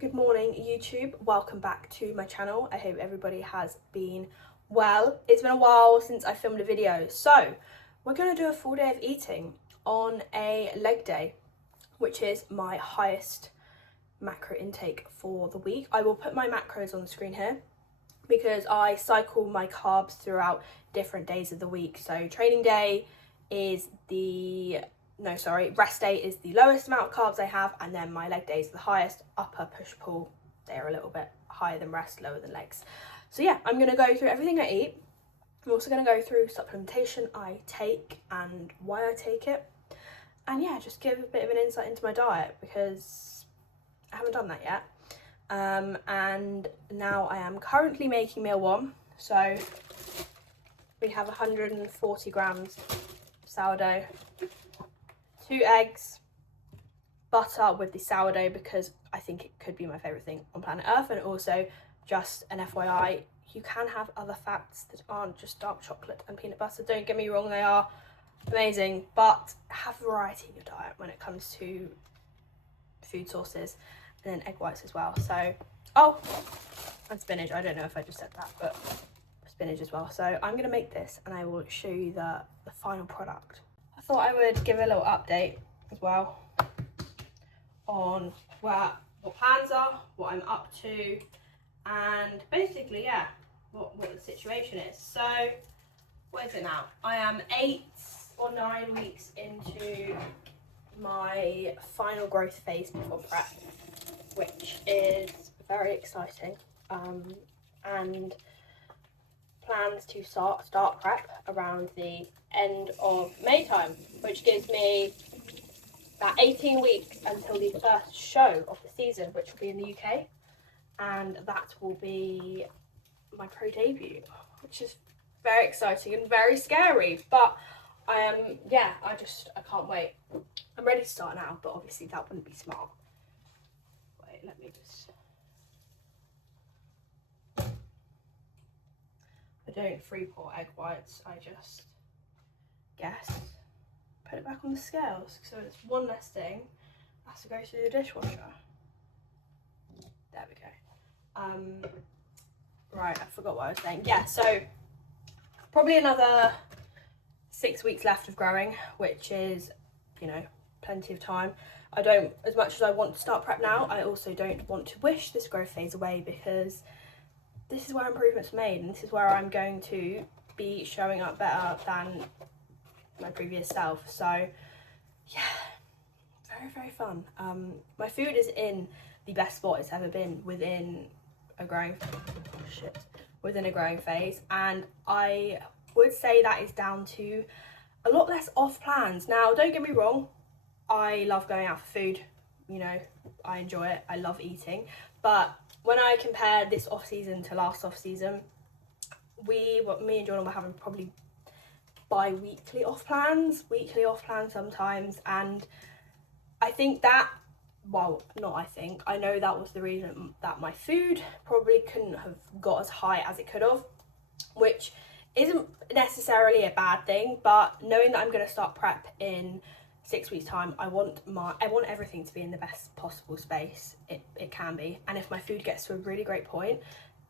Good morning, YouTube. Welcome back to my channel. I hope everybody has been well. It's been a while since I filmed a video, so we're going to do a full day of eating on a leg day, which is my highest macro intake for the week. I will put my macros on the screen here because I cycle my carbs throughout different days of the week. So training day is rest day is the lowest amount of carbs I have, and then my leg day is the highest. Upper, push, pull, they're a little bit higher than rest, lower than legs. So yeah, I'm going to go through everything I eat. I'm also going to go through supplementation I take and why I take it. And yeah, just give a bit of an insight into my diet because I haven't done that yet. And now I am currently making meal one. So we have 140 grams sourdough, 2 eggs, butter with the sourdough because I think it could be my favourite thing on planet Earth. And also, just an FYI, you can have other fats that aren't just dark chocolate and peanut butter. Don't get me wrong, they are amazing, but have variety in your diet when it comes to food sources, and then egg whites as well. So, and spinach. I don't know if I just said that, but spinach as well. So I'm going to make this and I will show you the final product. I thought I would give a little update as well on what plans are, what I'm up to, and basically, yeah, what the situation is. So, what is it now? I am 8 or 9 weeks into my final growth phase before prep, which is very exciting, and plans to start prep around the end of May time, which gives me about 18 weeks until the first show of the season, which will be in the UK, and that will be my pro debut, which is very exciting and very scary, but I can't wait. I'm ready to start now, but obviously that wouldn't be smart. Wait, let me just... I don't free-pour egg whites, I just put it back on the scales, so it's one less thing has to go through the dishwasher. There we go. Right, I forgot what I was saying. Yeah, so probably another 6 weeks left of growing, which is, plenty of time. I don't, as much as I want to start prep now, I also don't want to wish this growth phase away because this is where improvements are made, and this is where I'm going to be showing up better than my previous self. So yeah, very, very fun. My food is in the best spot it's ever been within a growing phase, and I would say that is down to a lot less off plans. Now, don't get me wrong, I love going out for food, I enjoy it, I love eating, but when I compare this off season to last off season, me and Jordan were having probably weekly off plans sometimes, and I think that, I know that was the reason that my food probably couldn't have got as high as it could have, which isn't necessarily a bad thing, but knowing that I'm going to start prep in 6 weeks time, I want everything to be in the best possible space it can be, and if my food gets to a really great point,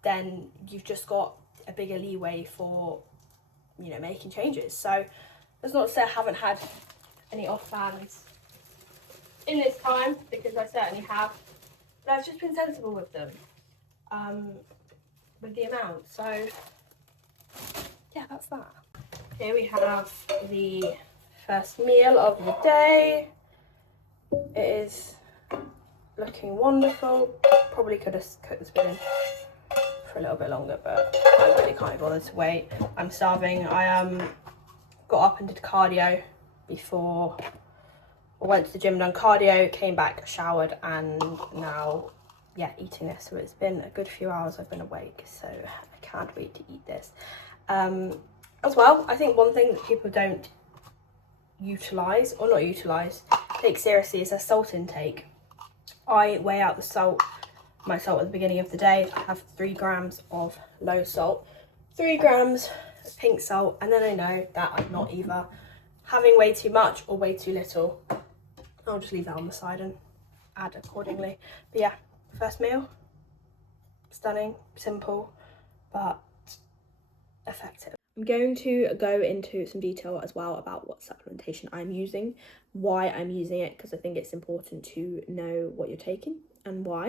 then you've just got a bigger leeway for making changes. So that's not to say I haven't had any off plans in this time, because I certainly have, but I've just been sensible with them, with the amount. So yeah, that's that. Here we have the first meal of the day. It is looking wonderful. Probably could have cooked this in for a little bit longer, but I really can't be bothered to wait. I'm starving. I got up and did cardio before I went to the gym, done cardio, came back, showered, and now eating this. So it's been a good few hours I've been awake, so I can't wait to eat this. As well, I think one thing that people don't take seriously is their salt intake. I weigh out my salt at the beginning of the day. I have 3 grams of low salt, 3 grams of pink salt, and then I know that I'm not either having way too much or way too little. I'll just leave that on the side and add accordingly. But yeah, First meal, stunning, simple, but effective. I'm going to go into some detail as well about what supplementation I'm using, why I'm using it, because I think it's important to know what you're taking and why.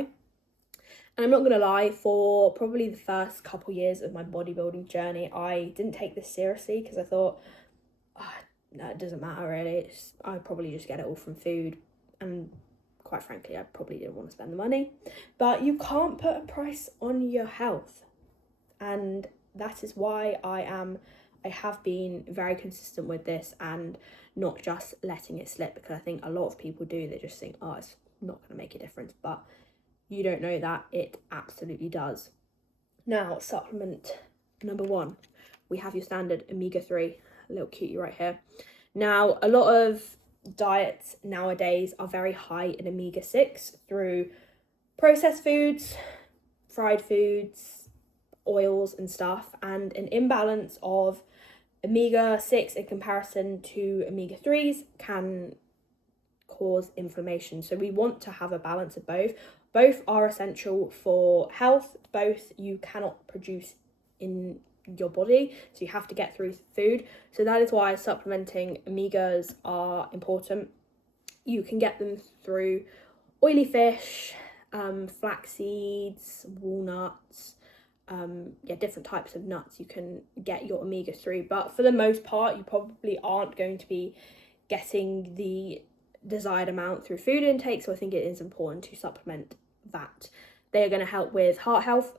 And I'm not going to lie, for probably the first couple years of my bodybuilding journey, I didn't take this seriously because I thought, no, it doesn't matter really. I probably just get it all from food. And quite frankly, I probably didn't want to spend the money. But you can't put a price on your health. And that is why I have been very consistent with this and not just letting it slip, because I think a lot of people do. They just think, oh, it's not going to make a difference. But you don't know that it absolutely does. Now, supplement number 1, we have your standard omega-3, a little cutie right here. Now, a lot of diets nowadays are very high in omega-6 through processed foods, fried foods, oils and stuff, and an imbalance of omega-6 in comparison to omega-3s can cause inflammation. So we want to have a balance of both. Both are essential for health. Both you cannot produce in your body, so you have to get through food. So that is why supplementing omegas are important. You can get them through oily fish, flax seeds, walnuts, different types of nuts. You can get your omega-3, but for the most part you probably aren't going to be getting the desired amount through food intake, so I think it is important to supplement that. They are going to help with heart health,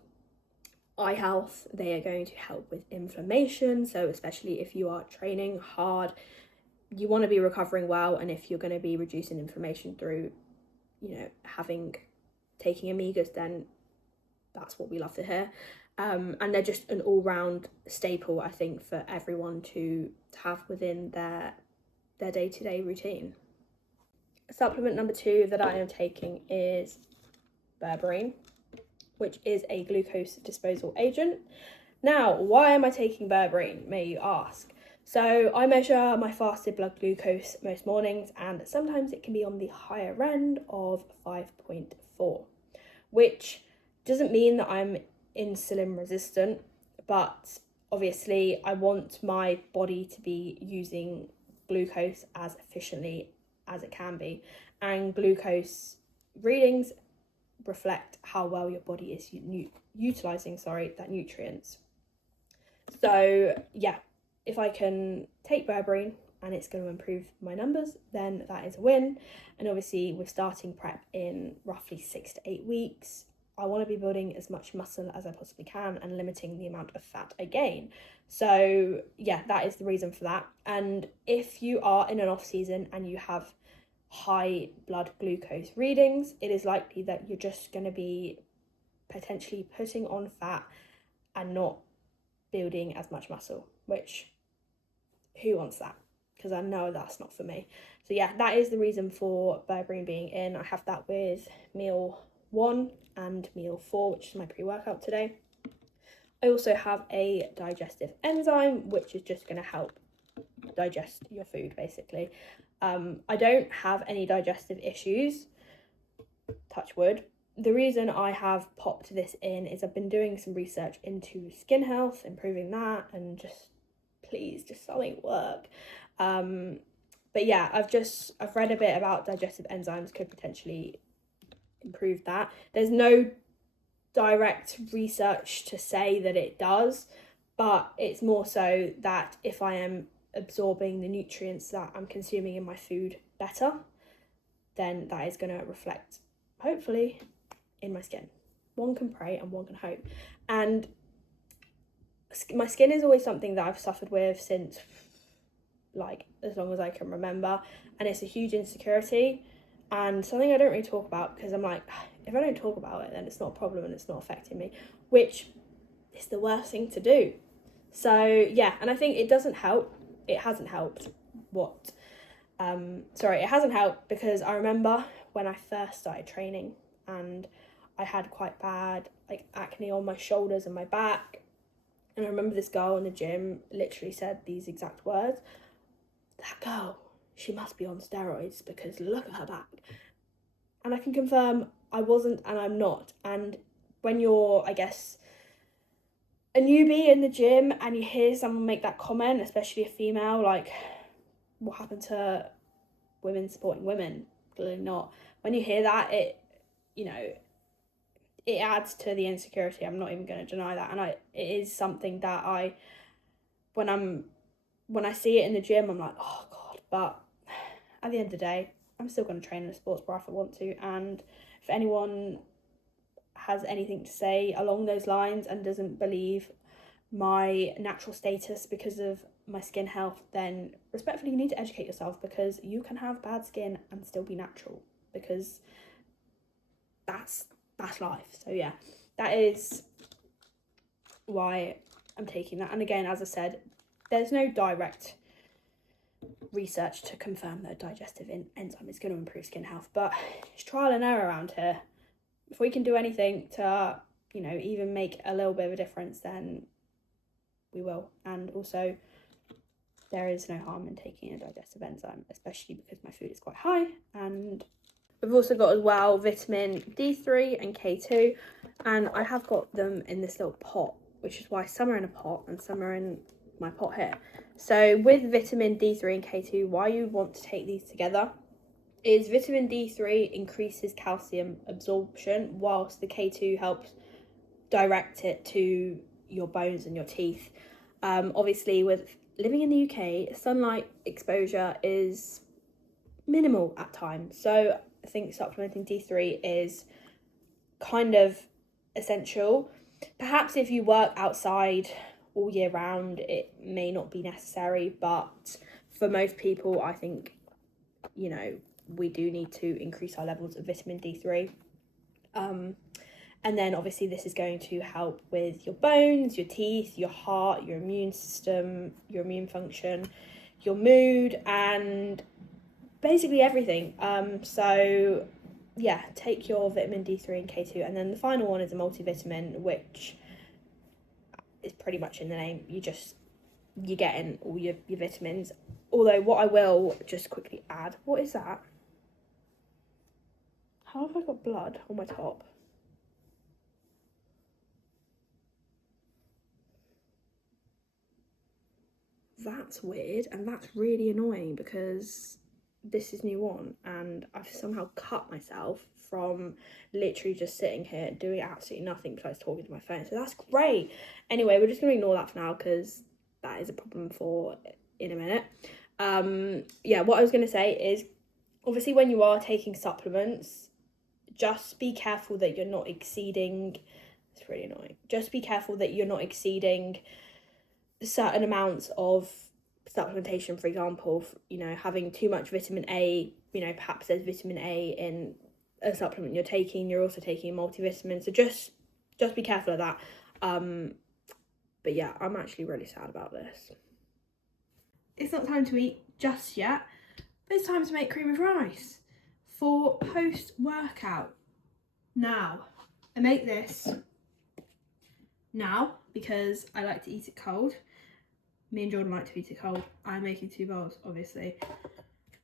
eye health, they are going to help with inflammation, so especially if you are training hard, you want to be recovering well, and if you're going to be reducing inflammation through, taking omegas, then that's what we love to hear. And they're just an all-round staple, I think, for everyone to have within their day-to-day routine. Supplement number 2 that I am taking is berberine, which is a glucose disposal agent. Now, why am I taking berberine, may you ask? So I measure my fasted blood glucose most mornings, and sometimes it can be on the higher end of 5.4, which doesn't mean that I'm insulin resistant, but obviously I want my body to be using glucose as efficiently as it can be, and glucose readings reflect how well your body is utilizing that nutrients. So yeah, if I can take berberine and it's going to improve my numbers, then that is a win. And obviously we're starting prep in roughly 6 to 8 weeks. I want to be building as much muscle as I possibly can and limiting the amount of fat I gain. So yeah, that is the reason for that. And if you are in an off season and you have high blood glucose readings, it is likely that you're just going to be potentially putting on fat and not building as much muscle, which who wants that? Because I know that's not for me. So yeah, that is the reason for berberine being in. I have that with meal 1 and meal 4, which is my pre-workout today. I also have a digestive enzyme, which is just going to help digest your food, basically. I don't have any digestive issues, touch wood. The reason I have popped this in is I've been doing some research into skin health, improving that, and just something work. But yeah, I've read a bit about digestive enzymes could potentially improve that. There's no direct research to say that it does, but it's more so that if I am absorbing the nutrients that I'm consuming in my food better, then that is going to reflect, hopefully, in my skin. One can pray and one can hope. And my skin is always something that I've suffered with since as long as I can remember, and it's a huge insecurity and something I don't really talk about, because I'm like, if I don't talk about it, then it's not a problem and it's not affecting me, which is the worst thing to do. So yeah, and I think it doesn't help. It hasn't helped. It hasn't helped because I remember when I first started training and I had quite bad acne on my shoulders and my back, and I remember this girl in the gym literally said these exact words: "That girl, she must be on steroids because look at her back." And I can confirm I wasn't and I'm not. And when you're, I guess, a newbie in the gym and you hear someone make that comment, especially a female, like, what happened to women supporting women? Clearly not. When you hear that, it, you know, it adds to the insecurity. I'm not even going to deny that. And it is something that when I see it in the gym, I'm like, oh God. But at the end of the day, I'm still going to train in a sports bra if I want to. And if anyone has anything to say along those lines and doesn't believe my natural status because of my skin health, then respectfully, you need to educate yourself, because you can have bad skin and still be natural, because that's life. So yeah, that is why I'm taking that. And again, as I said, there's no direct research to confirm that digestive enzyme is going to improve skin health, but it's trial and error around here. If we can do anything to, you know, even make a little bit of a difference, then we will. And also, there is no harm in taking a digestive enzyme, especially because my food is quite high. And we've also got as well vitamin D3 and K2, and I have got them in this little pot, which is why some are in a pot and some are in my pot here. So with vitamin D3 and K2, why you want to take these together is vitamin D3 increases calcium absorption, whilst the K2 helps direct it to your bones and your teeth. Obviously, with living in the UK, sunlight exposure is minimal at times, so I think supplementing D3 is kind of essential. Perhaps if you work outside all year round, it may not be necessary, but for most people, I think, you know, we do need to increase our levels of vitamin D3. And then obviously this is going to help with your bones, your teeth, your heart, your immune system, your immune function, your mood, and basically everything. So yeah, take your vitamin D3 and K2. And then the final one is a multivitamin, which is pretty much in the name. You're getting all your vitamins. Although what I will just quickly add, what is that? How have I got blood on my top? That's weird, and that's really annoying because this is new on and I've somehow cut myself from literally just sitting here doing absolutely nothing besides talking to my phone. So that's great. Anyway, we're just going to ignore that for now because that is a problem for in a minute. Yeah, what I was going to say is, obviously when you are taking supplements, just be careful that you're not exceeding, it's really annoying, just be careful that you're not exceeding certain amounts of supplementation. For example, you know, having too much vitamin A, you know, perhaps there's vitamin A in a supplement you're taking, you're also taking a multivitamin, so just be careful of that. But yeah, I'm actually really sad about this. It's not time to eat just yet, but it's time to make cream of rice for post-workout. Now, I make this now because I like to eat it cold. Me and Jordan like to eat it cold. I'm making 2 bowls, obviously.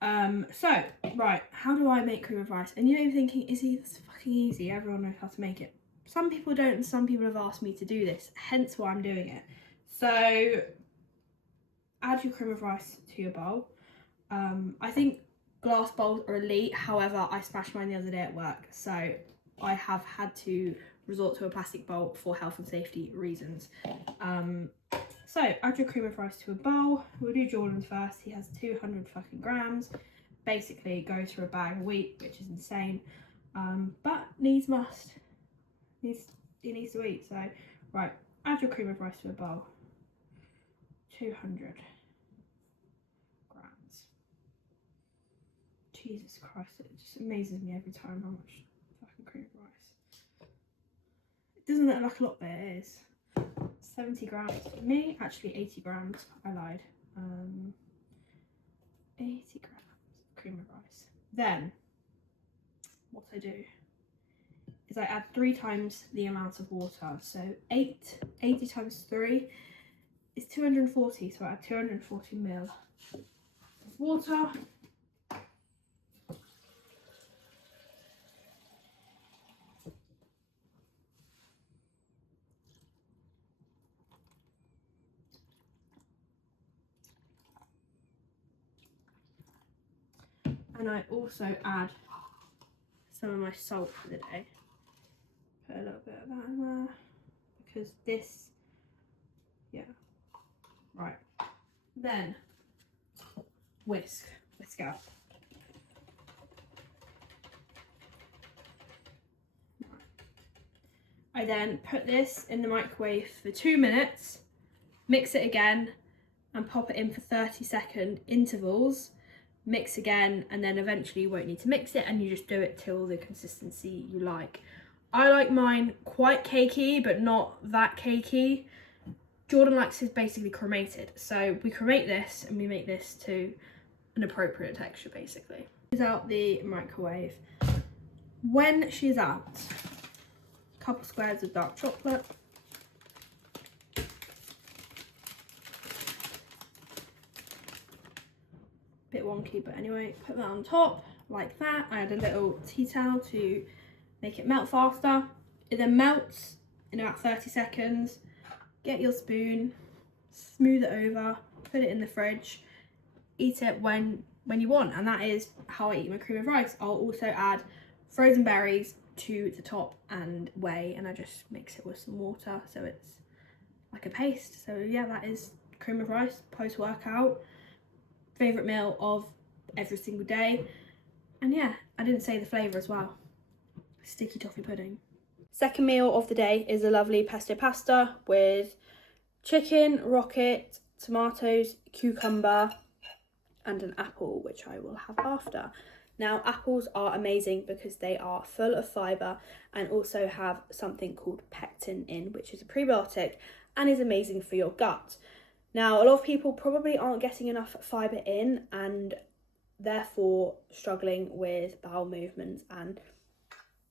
So, right, how do I make cream of rice? And you know, you're thinking, it's fucking easy, everyone knows how to make it. Some people don't, and some people have asked me to do this, hence why I'm doing it. So, add your cream of rice to your bowl. I think glass bowls are elite, however, I smashed mine the other day at work, so I have had to resort to a plastic bowl for health and safety reasons. So add your cream of rice to a bowl. We'll do Jordan's first. He has 200 fucking grams. Basically goes for a bag of wheat, which is insane. But needs must. He needs to eat. So right, add your cream of rice to a bowl. 200 grams. Jesus Christ, it just amazes me every time how much fucking cream of rice. It doesn't look like a lot, but it is. 70 grams for me, actually 80 grams, I lied. 80 grams cream of rice. Then, what I do is I add 3 times the amount of water. So 80 times 3 is 240, so I add 240 ml of water. And I also add some of my salt for the day. Put a little bit of that in there because this, yeah, right. Then whisk out. I then put this in the microwave for 2 minutes, mix it again, and pop it in for 30-second intervals. Mix again, and then eventually you won't need to mix it, and you just do it till the consistency you like. I like mine quite cakey, but not that cakey. Jordan likes his basically cremated, so we cremate this and we make this to an appropriate texture basically. She's out the microwave. When she's out, a couple squares of dark chocolate. Bit wonky, but anyway, put that on top like that. I add a little tea towel to make it melt faster. It then melts in about 30 seconds. Get your spoon, smooth it over, put it in the fridge, eat it when you want, and that is how I eat my cream of rice. I'll also add frozen berries to the top and whey, and I just mix it with some water so it's like a paste. So yeah, that is cream of rice post-workout. Favourite meal of every single day. And yeah, I didn't say the flavour as well. Sticky toffee pudding. Second meal of the day is a lovely pesto pasta with chicken, rocket, tomatoes, cucumber, and an apple, which I will have after. Now, apples are amazing because they are full of fibre and also have something called pectin in, which is a prebiotic and is amazing for your gut. Now, a lot of people probably aren't getting enough fibre in and therefore struggling with bowel movements and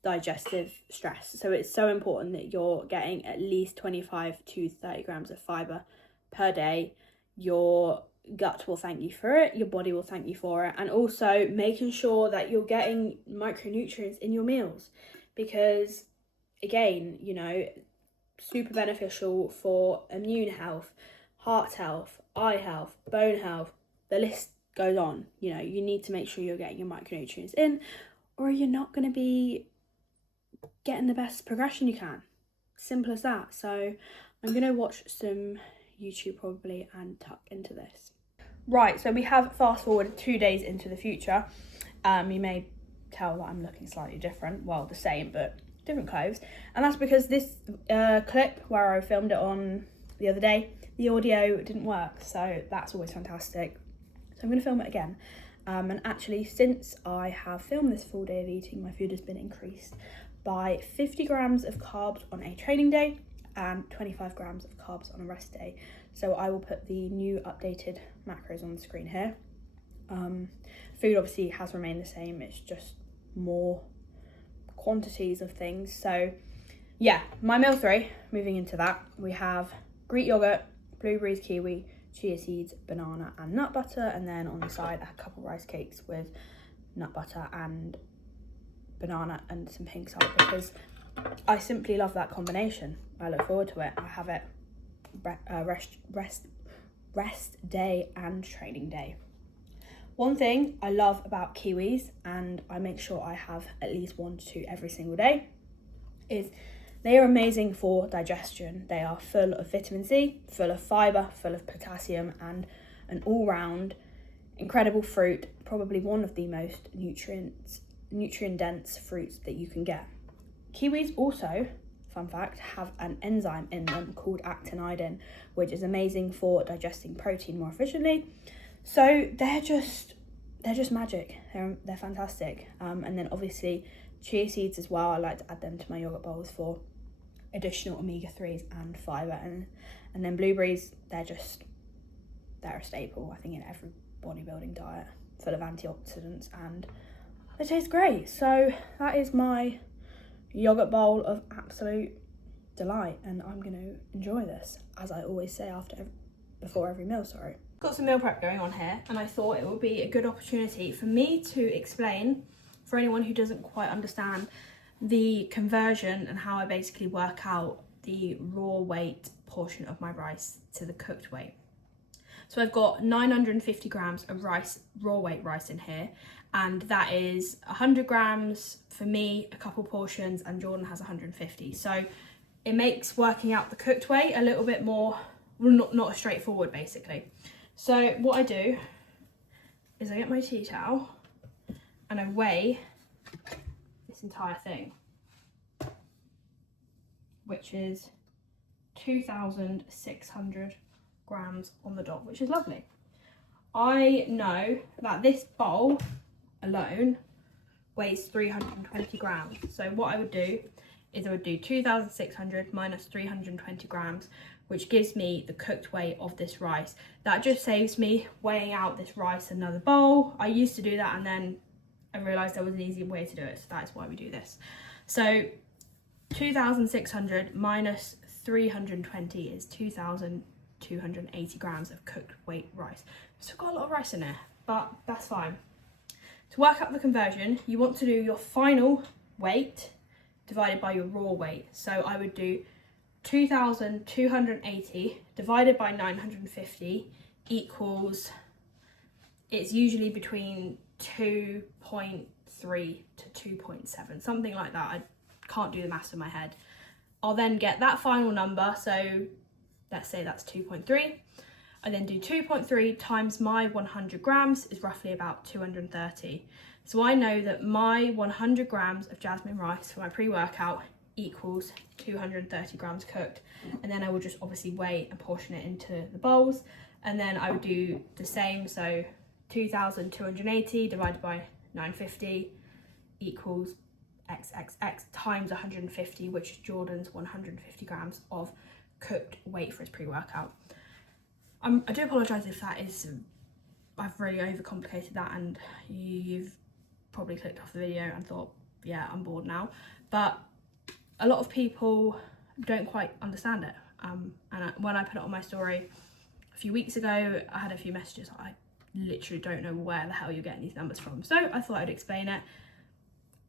digestive stress. So it's so important that you're getting at least 25 to 30 grams of fibre per day. Your gut will thank you for it, your body will thank you for it, and also making sure that you're getting micronutrients in your meals because, again, you know, super beneficial for immune health, heart health, eye health, bone health, the list goes on. You know, you need to make sure you're getting your micronutrients in, or you're not going to be getting the best progression you can. Simple as that. So I'm going to watch some YouTube probably and tuck into this. Right, so we have fast forward 2 days into the future. You may tell that I'm looking slightly different, well, the same, but different clothes. And that's because this clip where I filmed it on the other day, the audio didn't work, so that's always fantastic. So I'm going to film it again. And actually, since I have filmed this full day of eating, my food has been increased by 50 grams of carbs on a training day and 25 grams of carbs on a rest day. So I will put the new updated macros on the screen here. Food obviously has remained the same, it's just more quantities of things. So yeah, my meal 3, moving into that, we have Greek yogurt, blueberries, kiwi, chia seeds, banana and nut butter, and then on the side a couple rice cakes with nut butter and banana and some pink salt because I simply love that combination. I look forward to it. I have it rest day and training day. One thing I love about kiwis, and I make sure I have at least 1 to 2 every single day, is they are amazing for digestion. They are full of vitamin C, full of fibre, full of potassium, and an all-round incredible fruit, probably one of the most nutrient-dense fruits that you can get. Kiwis also, fun fact, have an enzyme in them called actinidin, which is amazing for digesting protein more efficiently. So they're just magic. They're fantastic. And then obviously chia seeds as well. I like to add them to my yogurt bowls for additional omega-3s and fibre. And then blueberries, they're a staple, I think, in every bodybuilding diet, full of antioxidants, and they taste great. So that is my yogurt bowl of absolute delight, and I'm going to enjoy this, as I always say before every meal. Got some meal prep going on here, and I thought it would be a good opportunity for me to explain, for anyone who doesn't quite understand, the conversion and how I basically work out the raw weight portion of my rice to the cooked weight. So I've got 950 grams of rice, raw weight rice in here, and that is 100 grams for me, a couple portions, and Jordan has 150. So it makes working out the cooked weight a little bit more, well, not as straightforward basically. So what I do is I get my tea towel and I weigh this entire thing, which is 2,600 grams on the dot, which is lovely. I know that this bowl alone weighs 320 grams. So what I would do is I would do 2,600 minus 320 grams, which gives me the cooked weight of this rice. That just saves me weighing out this rice in another bowl. I used to do that and then I realised there was an easier way to do it, so that's why we do this. So 2,600 minus 320 is 2,280 grams of cooked weight rice. So I've got a lot of rice in there, but that's fine. To work out the conversion, you want to do your final weight divided by your raw weight. So I would do 2,280 divided by 950 equals, it's usually between 2.3 to 2.7, something like that. I can't do the maths in my head. I'll then get that final number, so let's say that's 2.3. I then do 2.3 times my 100 grams is roughly about 230. So I know that my 100 grams of jasmine rice for my pre-workout equals 230 grams cooked. And then I will just obviously weigh and portion it into the bowls. And then I would do the same, so 2,280 divided by 950 equals XXX times 150, which is Jordan's 150 grams of cooked weight for his pre-workout. I do apologise if that is, I've really overcomplicated that and you've probably clicked off the video and thought, yeah, I'm bored now. But a lot of people don't quite understand it. And when I put it on my story a few weeks ago, I had a few messages. I literally don't know where the hell you're getting these numbers from. So I thought I'd explain it.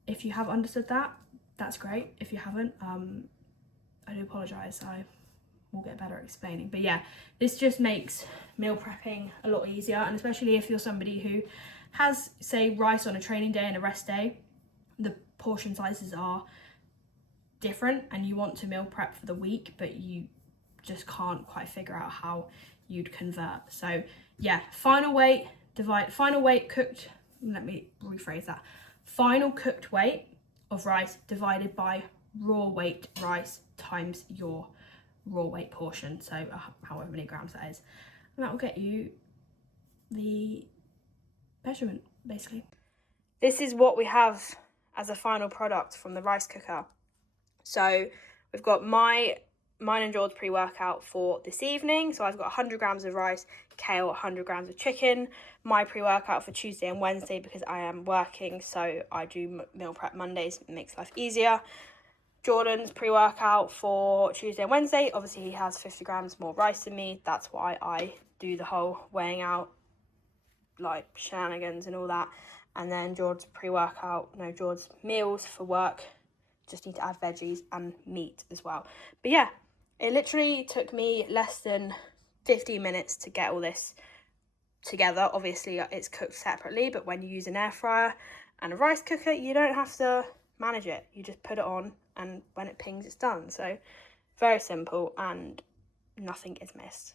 If you have understood that, that's great. If you haven't, I do apologise. I will get better at explaining. But yeah, this just makes meal prepping a lot easier, and especially if you're somebody who has, say, rice on a training day and a rest day, the portion sizes are different and you want to meal prep for the week, but you just can't quite figure out how you'd convert. So yeah, final weight cooked, let me rephrase that. Final cooked weight of rice divided by raw weight rice times your raw weight portion, so however many grams that is, and that will get you the measurement basically. This is what we have as a final product from the rice cooker. So we've got mine and George's pre-workout for this evening. So I've got 100 grams of rice, kale, 100 grams of chicken. My pre-workout for Tuesday and Wednesday, because I am working, so I do meal prep Mondays, it makes life easier. Jordan's pre-workout for Tuesday and Wednesday, obviously he has 50 grams more rice than me. That's why I do the whole weighing out, like, shenanigans and all that. And then George's meals for work, just need to add veggies and meat as well. But yeah, it literally took me less than 15 minutes to get all this together. Obviously it's cooked separately, but when you use an air fryer and a rice cooker, you don't have to manage it. You just put it on and when it pings, it's done. So very simple and nothing is missed.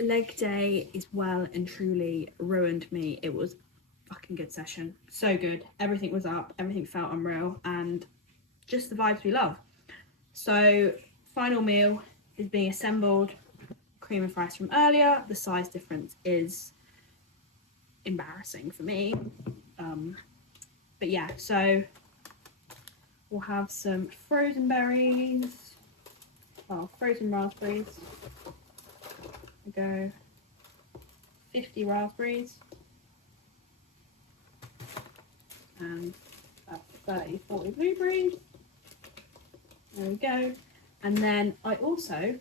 Leg day is well and truly ruined me. It was a fucking good session. So good. Everything was up. Everything felt unreal. And just the vibes we love. So final meal is being assembled. Cream and fries from earlier. The size difference is embarrassing for me. But yeah, so we'll have some frozen berries. Well, frozen raspberries. We go 50 raspberries. And about 30, 40 blueberries. There we go. And then I also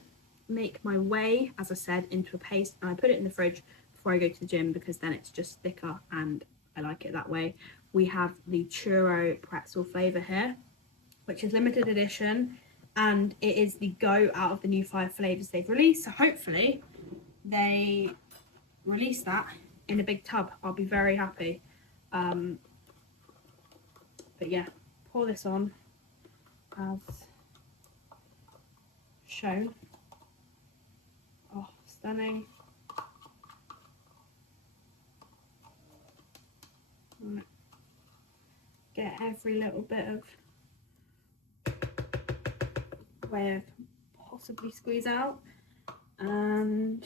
make my whey, as I said, into a paste, and I put it in the fridge before I go to the gym because then it's just thicker and I like it that way. We have the churro pretzel flavour here, which is limited edition, and it is the go out of the new 5 flavours they've released. So hopefully they release that in a big tub, I'll be very happy. But yeah, pour this on as shown. Oh, stunning. Right. Get every little bit of way I can possibly squeeze out, and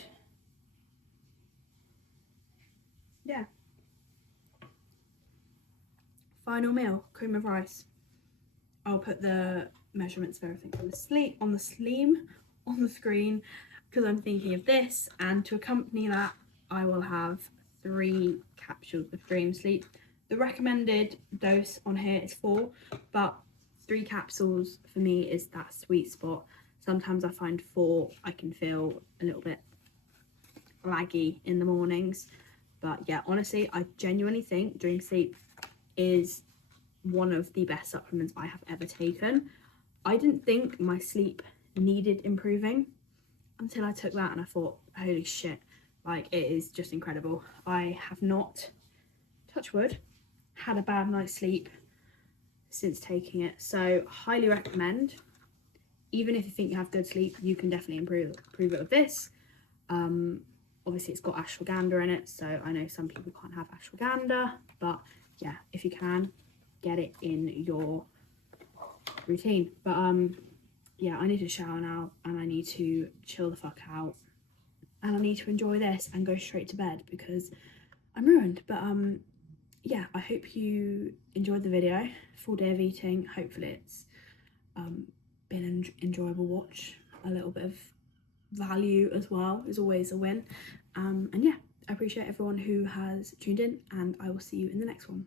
yeah, final meal, cream of rice. I'll put the measurements of everything on the screen, because I'm thinking of this, and to accompany that I will have 3 capsules of Dream Sleep. The recommended dose on here is 4, but 3 capsules for me is that sweet spot. Sometimes I find 4 I can feel a little bit laggy in the mornings, but yeah, honestly I genuinely think Dream Sleep is one of the best supplements I have ever taken. I didn't think my sleep needed improving until I took that, and I thought, holy shit, like, it is just incredible. I have not, touch wood, had a bad night's sleep since taking it, so highly recommend. Even if you think you have good sleep, you can definitely improve it with this. Obviously it's got ashwagandha in it, so I know some people can't have ashwagandha, but yeah, if you can, get it in your routine. But yeah, I need to shower now, and I need to chill the fuck out, and I need to enjoy this and go straight to bed because I'm ruined. But yeah, I hope you enjoyed the video. Full day of eating. Hopefully it's been an enjoyable watch. A little bit of value as well is always a win. And yeah, I appreciate everyone who has tuned in, and I will see you in the next one.